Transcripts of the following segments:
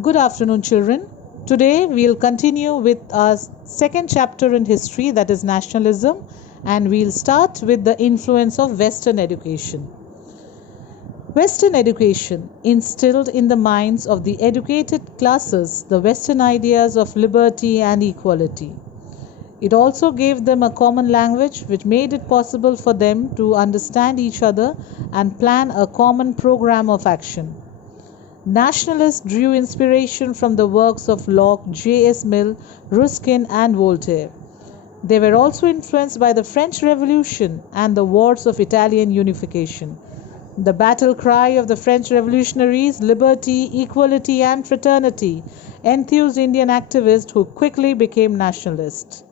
Good afternoon, children. Today we'll continue with our second chapter in history, that is nationalism, and we'll start with the influence of Western education. Western education instilled in the minds of the educated classes the Western ideas of liberty and equality. It also gave them a common language which made it possible for them to understand each other and plan a common program of action. Nationalists drew inspiration from the works of Locke, J.S. Mill, Ruskin, and Voltaire. They were also influenced by the French Revolution and the wars of Italian unification. The battle cry of the French revolutionaries, liberty, equality, and fraternity, enthused Indian activists who quickly became nationalists.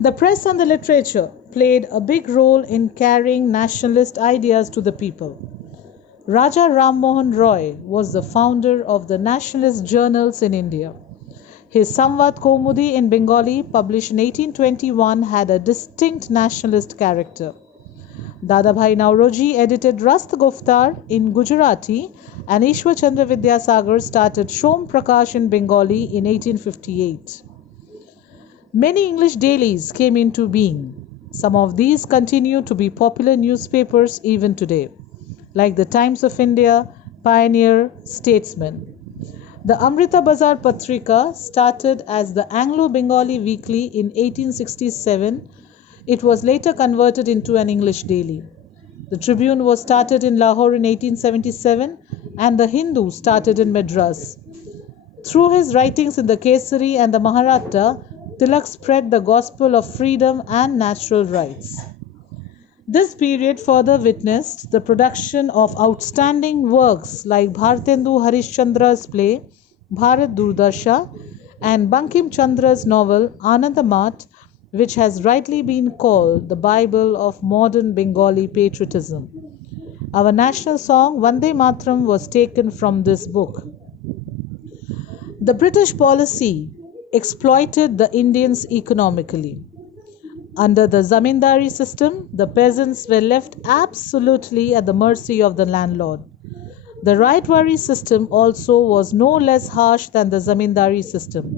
The press and the literature played a big role in carrying nationalist ideas to the people. Raja Ram Mohan Roy was the founder of the nationalist journals in India. His Samvad Kaumudi in Bengali, published in 1821, had a distinct nationalist character. Dadabhai Nauroji edited Rast Guftar in Gujarati, and Ishwar Chandra Vidyasagar started Shom Prakash in Bengali in 1858. Many English dailies came into being. Some of these continue to be popular newspapers even today, like the Times of India, Pioneer, Statesman. The Amrita Bazar Patrika started as the Anglo-Bengali Weekly in 1867. It was later converted into an English daily. The Tribune was started in Lahore in 1877, and the Hindu started in Madras. Through his writings in the Kesari and the Maharatha, Tilak spread the gospel of freedom and natural rights. This period further witnessed the production of outstanding works like Bhartendu Harishchandra's play Bharat Durdarsha and Bankim Chandra's novel Anandamat, which has rightly been called the Bible of modern Bengali patriotism. Our national song Vande Matram was taken from this book. The British policy exploited the Indians economically. Under the zamindari system, the peasants were left absolutely at the mercy of the landlord. The Raitwari system also was no less harsh than the zamindari system.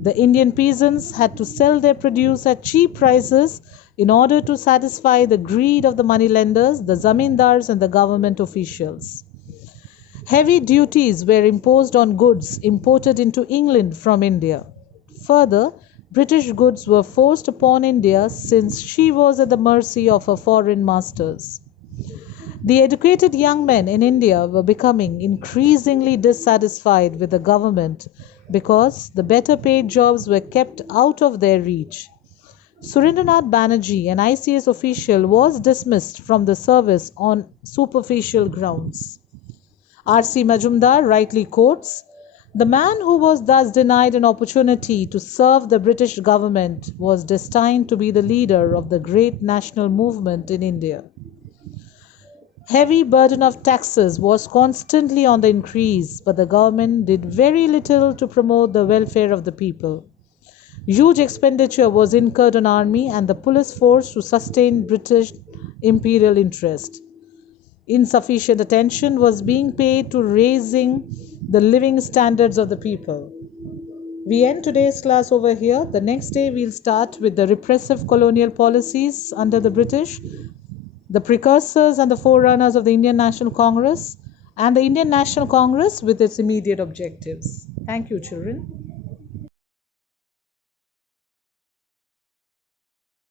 The Indian peasants had to sell their produce at cheap prices in order to satisfy the greed of the moneylenders, the zamindars, and the government officials. Heavy duties were imposed on goods imported into England from India. Further, British goods were forced upon India since she was at the mercy of her foreign masters. The educated young men in India were becoming increasingly dissatisfied with the government because the better paid jobs were kept out of their reach. Surendranath Banerjee, an ICS official, was dismissed from the service on superficial grounds. R.C. Majumdar rightly quotes, "The man who was thus denied an opportunity to serve the British government was destined to be the leader of the great national movement in India." Heavy burden of taxes was constantly on the increase, but the government did very little to promote the welfare of the people. Huge expenditure was incurred on army and the police force to sustain British imperial interest. Insufficient attention was being paid to raising the living standards of the people. We end today's class over here. The next day we'll start with the repressive colonial policies under the British, the precursors and the forerunners of the Indian National Congress, and the Indian National Congress with its immediate objectives. Thank you, children.